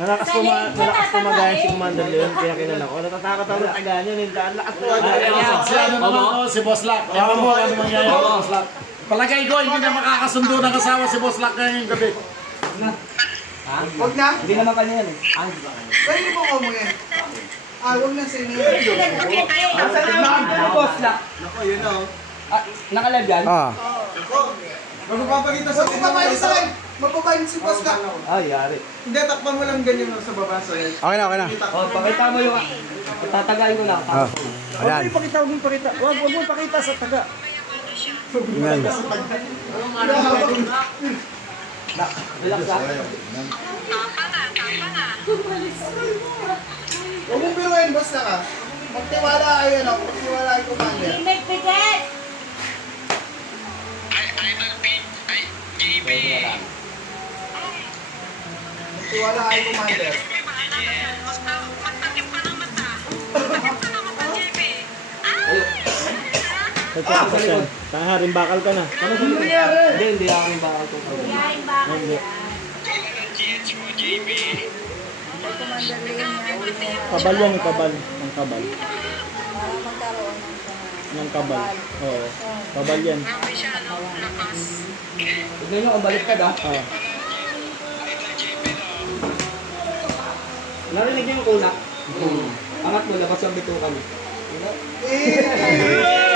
Malakas kumagaya si Commander Leon, kaya kilala ko. Natatakot ako ng taga niya, ang lakas ko. Si ano naman ko, si Boss Lack. Ewan mo ano mangyayari kay Boss Lack. Palagay ko, hindi na makakasundo ng asawa si Boss Lack ngayong gabi. Huwag na. Hindi naman kanya yan eh. Pwede mo ko mo yan. Huwag na sa inyo. Boss Lack. Ako, yun o. Nakalive yan? Magpapakita sa mga sa akin. Magpapayin si Boss ka. Yari. Hindi, takpan mo lang ganyan sa baba. So, yan. Okay na. Pakita mo yung... Tatagayin ko lang. Ayan. Huwag mo ipakita sa taga. Ayan. Relax ka. Huwag mo piruin, Boss na ka. Magtiwala kayo, no? Magtiwala kayo, Commander. Magtiwala kayo, Commander. Haring bakal ka na. Hindi ako yung bakal ko. Hindi. Kabal yan, kabal. Ang kabal. Ang kabal. Oo. Kabal yan. Tignan nyo kung balik ka ba? Narinig niyo yung kulak? Angat mo, labas ang bitukan. Eh!